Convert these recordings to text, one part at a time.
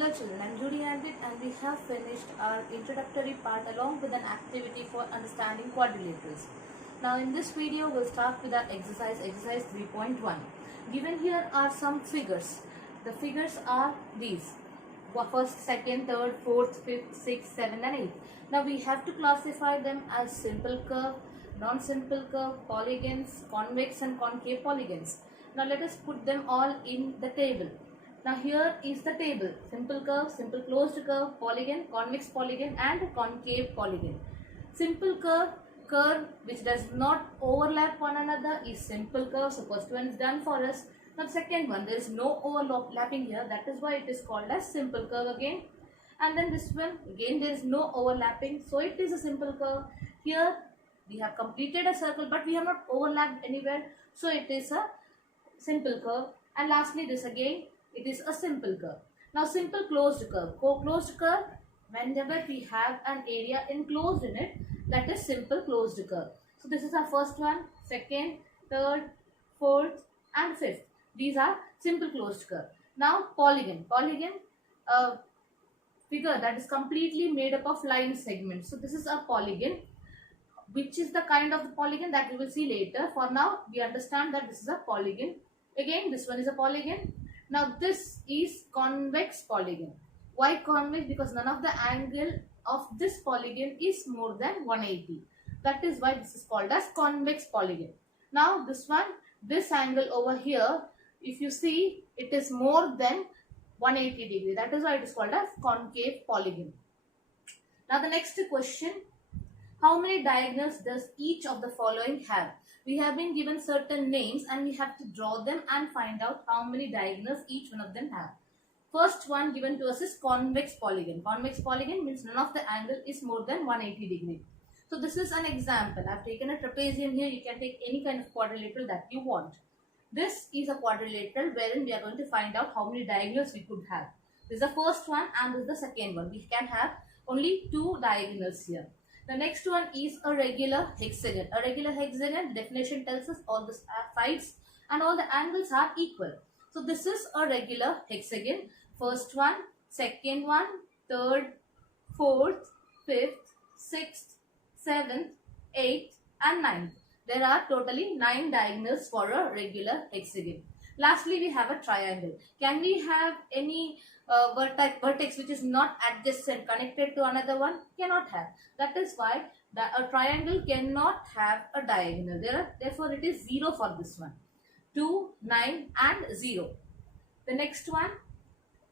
Hello children, I am Judy Andit and we have finished our introductory part along with an activity for understanding quadrilaterals. Now in this video we'll start with our exercise 3.1. Given here are some figures. The figures are these. First, second, third, fourth, fifth, sixth, seventh and eighth. Now we have to classify them as simple curve, non-simple curve, polygons, convex and concave polygons. Now let us put them all in the table. Now here is the table: simple curve, simple closed curve, polygon, convex polygon and concave polygon. Simple curve which does not overlap one another is simple curve. So first one is done for us. Now second one, there is no overlapping here, that is why it is called as simple curve again. And then this one again, there is no overlapping, so it is a simple curve. Here we have completed a circle but we have not overlapped anywhere, so it is a simple curve. And lastly this again, it is a simple curve. Now simple closed curve. Closed curve, whenever we have an area enclosed in it, that is simple closed curve. So this is our first one, second, third, fourth and fifth. These are simple closed curve. Now polygon. Polygon, figure that is completely made up of line segments. So this is a polygon. Which is the kind of the polygon that we will see later. For now we understand that this is a polygon. Again this one is a polygon. Now this is convex polygon. Why convex? Because none of the angle of this polygon is more than 180. That is why this is called as convex polygon. Now this one, this angle over here, if you see, it is more than 180 degree. That is why it is called as concave polygon. Now the next question, how many diagonals does each of the following have? We have been given certain names and we have to draw them and find out how many diagonals each one of them have. First one given to us is convex polygon. Convex polygon means none of the angle is more than 180 degree. So this is an example. I have taken a trapezium here. You can take any kind of quadrilateral that you want. This is a quadrilateral wherein we are going to find out how many diagonals we could have. This is the first one and this is the second one. We can have only two diagonals here. The next one is a regular hexagon. A regular hexagon, the definition tells us all the sides and all the angles are equal. So this is a regular hexagon. First one, second one, third, fourth, fifth, sixth, seventh, eighth and ninth. There are totally 9 diagonals for a regular hexagon. Lastly, we have a triangle. Can we have any vertex which is not adjacent connected to another one? Cannot have. That is why a triangle cannot have a diagonal. Therefore, it is 0 for this one. 2, 9 and 0. The next one,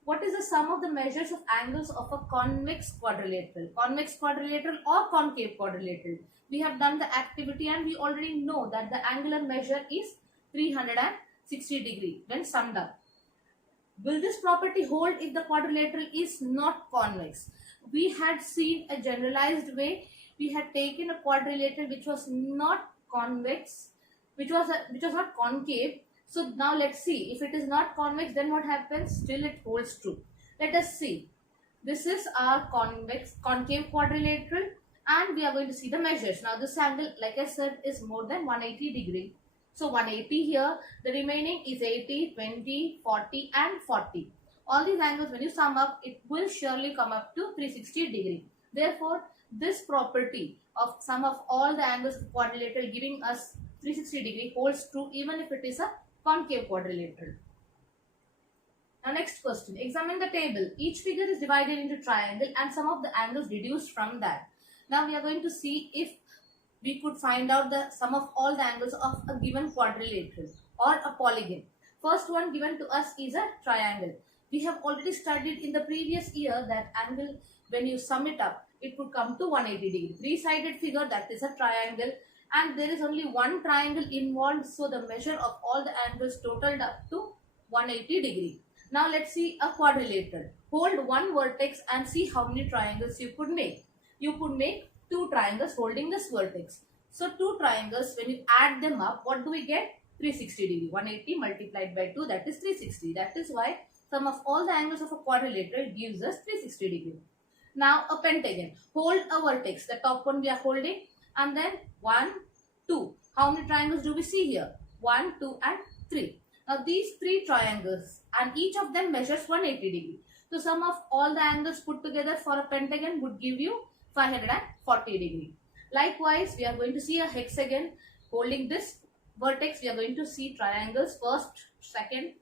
what is the sum of the measures of angles of a convex quadrilateral? Convex quadrilateral or concave quadrilateral? We have done the activity and we already know that the angular measure is 360 degree when summed up. Will this property hold if the quadrilateral is not convex? We had seen a generalized way. We had taken a quadrilateral which was not convex, which was not concave. So now let's see, if it is not convex, then what happens? Still it holds true. Let us see. This is our concave quadrilateral and we are going to see the measures. Now this angle, like I said, is more than 180 degree. So 180 here, the remaining is 80, 20, 40 and 40. All these angles when you sum up, it will surely come up to 360 degree. Therefore, this property of sum of all the angles of quadrilateral giving us 360 degree holds true even if it is a concave quadrilateral. Now next question, examine the table. Each figure is divided into triangle and some of the angles deduced from that. Now we are going to see if we could find out the sum of all the angles of a given quadrilateral or a polygon. First one given to us is a triangle. We have already studied in the previous year that angle, when you sum it up, it would come to 180 degree. Three-sided figure, that is a triangle, and there is only one triangle involved, so the measure of all the angles totaled up to 180 degree. Now let's see a quadrilateral. Hold one vertex and see how many triangles you could make. You could make 2 triangles holding this vertex. So 2 triangles, when you add them up, what do we get? 360 degree. 180 multiplied by 2, that is 360. That is why sum of all the angles of a quadrilateral gives us 360 degree. Now a pentagon. Hold a vertex. The top one we are holding and then 1, 2. How many triangles do we see here? 1, 2 and 3. Now these 3 triangles and each of them measures 180 degree. So sum of all the angles put together for a pentagon would give you 540 degree. Likewise, we are going to see a hexagon holding this vertex. We are going to see triangles, first, second,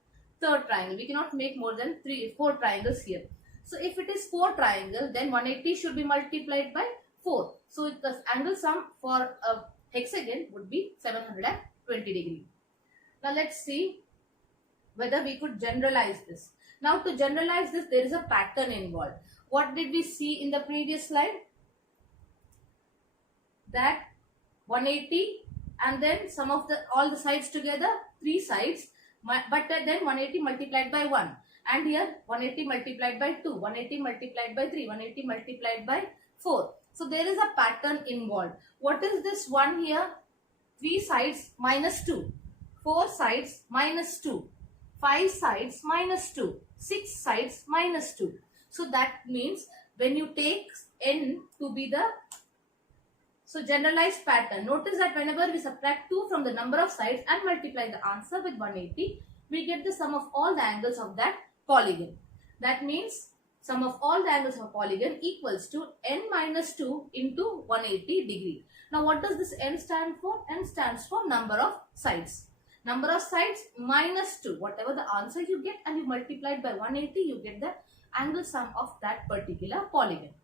third triangle. We cannot make more than 4 triangles here. So if it is 4 triangle, then 180 should be multiplied by 4. So the angle sum for a hexagon would be 720 degree. Now let's see whether we could generalize this. Now to generalize this, there is a pattern involved. What did we see in the previous slide? That 180 and then sum of all the sides together, 3 sides, but then 180 multiplied by 1, and here 180 multiplied by 2, 180 multiplied by 3, 180 multiplied by 4. So there is a pattern involved. What is this one here? 3 sides minus 2, 4 sides minus 2, 5 sides minus 2, 6 sides minus 2. So that means when you take n to be the generalized pattern, notice that whenever we subtract 2 from the number of sides and multiply the answer with 180, we get the sum of all the angles of that polygon. That means sum of all the angles of a polygon equals to n minus 2 into 180 degree. Now what does this n stand for? N stands for number of sides. Number of sides minus 2. Whatever the answer you get and you multiply it by 180, you get the angle sum of that particular polygon.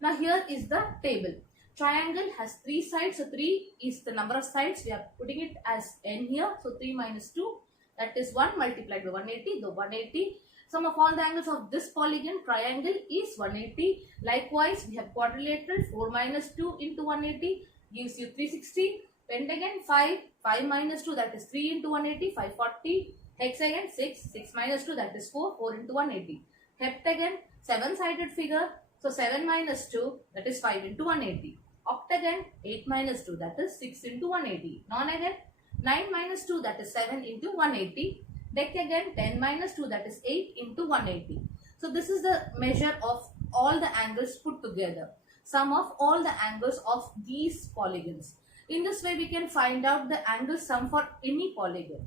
Now here is the table. Triangle has 3 sides. So 3 is the number of sides. We are putting it as n here. So 3 minus 2, that is 1 multiplied by 180. The 180. Sum of all the angles of this polygon triangle is 180. Likewise, we have quadrilateral. 4 minus 2 into 180 gives you 360. Pentagon 5. 5 minus 2, that is 3 into 180. 540. Hexagon 6. 6 minus 2, that is 4. 4 into 180. Heptagon 7-sided figure. So 7 minus 2, that is 5 into 180. Octagon 8 minus 2, that is 6 into 180. Nonagon 9 minus 2, that is 7 into 180. Decagon 10 minus 2, that is 8 into 180. So this is the measure of all the angles put together. Sum of all the angles of these polygons. In this way, we can find out the angle sum for any polygon.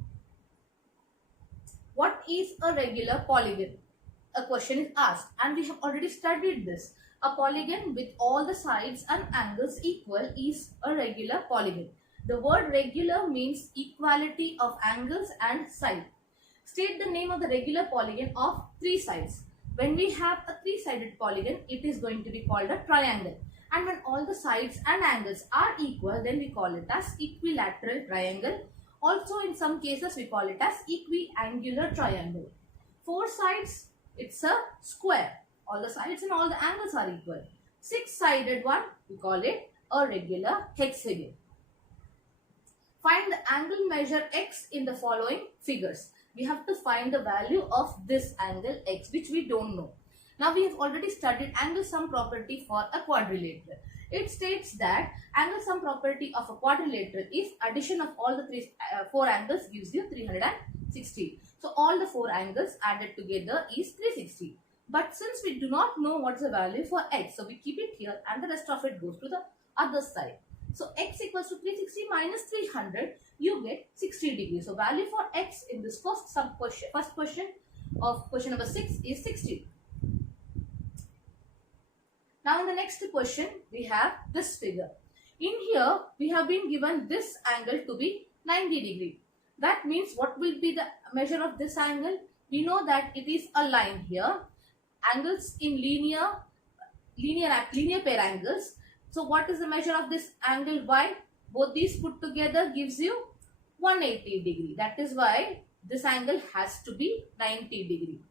What is a regular polygon? A question is asked, and we have already studied this. A polygon with all the sides and angles equal is a regular polygon. The word regular means equality of angles and side. State the name of the regular polygon of 3 sides. When we have a 3-sided polygon, it is going to be called a triangle. And when all the sides and angles are equal, then we call it as equilateral triangle. Also in some cases, we call it as equiangular triangle. 4 sides, it's a square. All the sides and all the angles are equal. 6-sided one, we call it a regular hexagon. Find the angle measure x in the following figures. We have to find the value of this angle x, which we don't know. Now we have already studied angle sum property for a quadrilateral. It states that angle sum property of a quadrilateral is addition of all the 4 angles gives you 360. So all the 4 angles added together is 360. But since we do not know what's the value for x, so we keep it here and the rest of it goes to the other side. So x equals to 360 minus 300, you get 60 degrees. So value for x in this first question of question number 6 is 60. Now in the next question, we have this figure. In here, we have been given this angle to be 90 degree. That means what will be the measure of this angle? We know that it is a line here. Angles in linear pair angles. So what is the measure of this angle y? Both these put together gives you 180 degree. That is why this angle has to be 90 degree.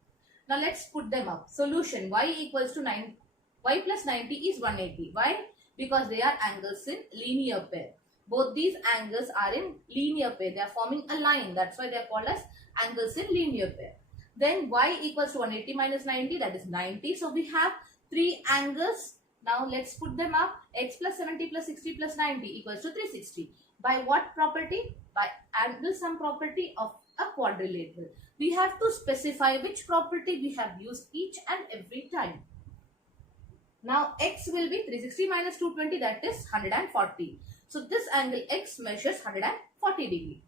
Now let's put them up. Solution y equals to 9. Y plus 90 is 180. Why? Because they are angles in linear pair. Both these angles are in linear pair. They are forming a line. That's why they are called as angles in linear pair. Then y equals to 180 minus 90, that is 90. So we have 3 angles. Now let's put them up. X plus 70 plus 60 plus 90 equals to 360. By what property? By angle sum property of a quadrilateral. We have to specify which property we have used each and every time. Now x will be 360 minus 220, that is 140. So this angle x measures 140 degree.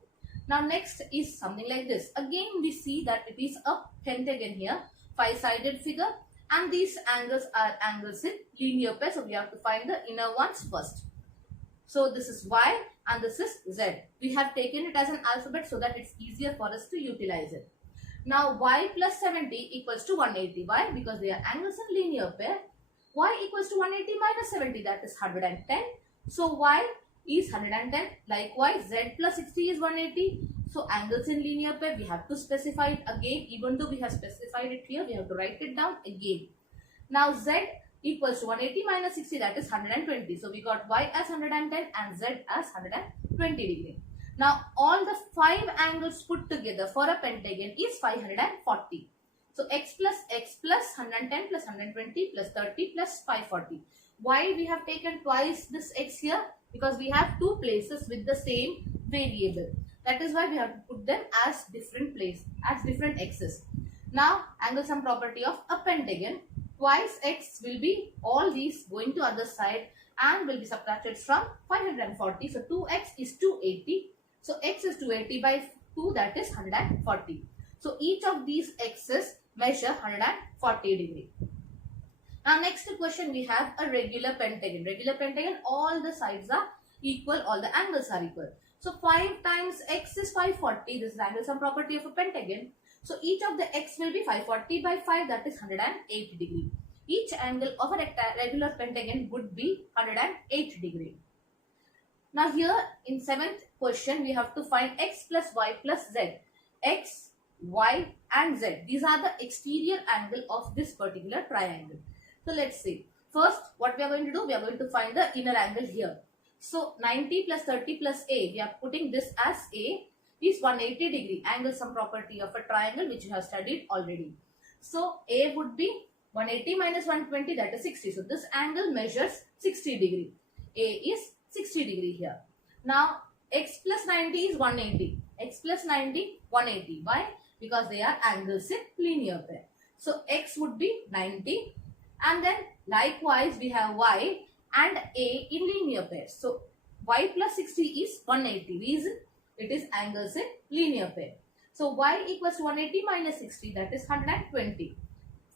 Now next is something like this. Again we see that it is a pentagon here, 5-sided figure, and these angles are angles in linear pair. So we have to find the inner ones first. So this is Y and this is Z. We have taken it as an alphabet so that it's easier for us to utilize it. Now Y plus 70 equals to 180. Why? Because they are angles in linear pair. Y equals to 180 minus 70, that is 110. So Y is 110. Likewise, Z plus 60 is 180. So angles in linear pair, we have to specify it again. Even though we have specified it here, we have to write it down again. Now Z equals to 180 minus 60, that is 120. So we got Y as 110 and Z as 120 degree. Now all the 5 angles put together for a pentagon is 540. So x plus 110 plus 120 plus 30 plus 540. Why we have taken twice this x here? Because we have 2 places with the same variable. That is why we have to put them as different places, as different x's. Now angle sum property of a pentagon. Twice x will be all these going to other side and will be subtracted from 540. So 2x is 280. So x is 280 by 2, that is 140. So each of these x's measure 140 degree. Now next question, we have a regular pentagon. Regular pentagon, all the sides are equal, all the angles are equal. So 5 times x is 540. This is angle sum property of a pentagon. So each of the x will be 540 by 5, that is 180 degree. Each angle of a regular pentagon would be 108 degree. Now here in 7th question, we have to find x plus y plus z. X, y and z. These are the exterior angle of this particular triangle. So let's see. First, what we are going to do, we are going to find the inner angle here. So 90 plus 30 plus a, we are putting this as a, is 180 degree. Angle sum property of a triangle which you have studied already. So a would be 180 minus 120, that is 60. So this angle measures 60 degree. A is 60 degree here. Now x plus 90 is 180. X plus 90, 180. Why? Because they are angles in linear pair. So x would be 90. And then likewise we have y and a in linear pair. So y plus 60 is 180. Reason? It is angles in linear pair. So y equals 180 minus 60, that is 120.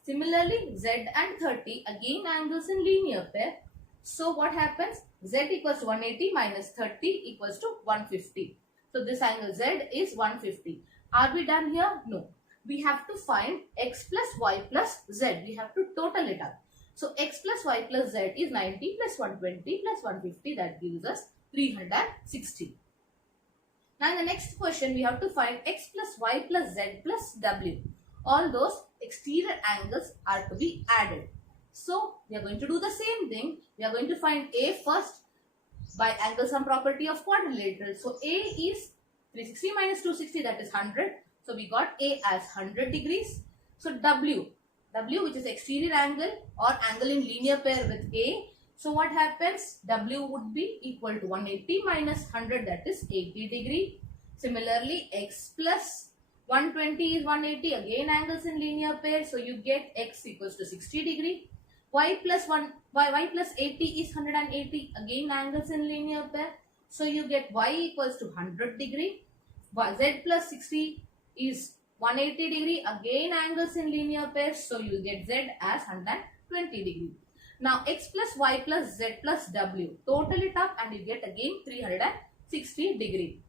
Similarly, z and 30 again angles in linear pair. So what happens? Z equals 180 minus 30 equals to 150. So this angle z is 150. Are we done here? No. We have to find x plus y plus z. We have to total it up. So x plus y plus z is 90 plus 120 plus 150. That gives us 360. Now in the next question, we have to find x plus y plus z plus w. All those exterior angles are to be added. So we are going to do the same thing. We are going to find a first by angle sum property of quadrilateral. So a is 360 minus 260, that is 100. So we got a as 100 degrees. So w which is exterior angle or angle in linear pair with a. So what happens? W would be equal to 180 minus 100, that is 80 degree. Similarly, x plus 120 is 180, again angles in linear pair. So you get x equals to 60 degree. Y plus 80 is 180, again angles in linear pair. So you get y equals to 100 degree. Z plus 60 is 180 degree, again angles in linear pair. So you get z as 120 degree. Now x plus y plus z plus w, total it up and you get again 360 degree.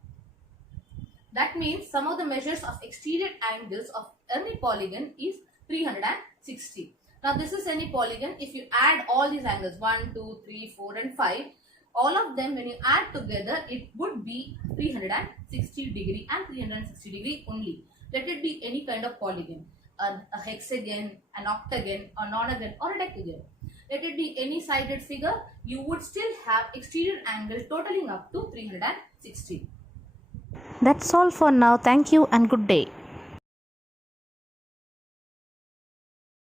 That means sum of the measures of exterior angles of any polygon is 360. Now this is any polygon. If you add all these angles 1, 2, 3, 4 and 5, all of them when you add together, it would be 360 degree and 360 degree only. Let it be any kind of polygon, a hexagon, an octagon, a nonagon or a decagon. Let it be any sided figure, you would still have exterior angle totaling up to 360. That's all for now. Thank you and good day.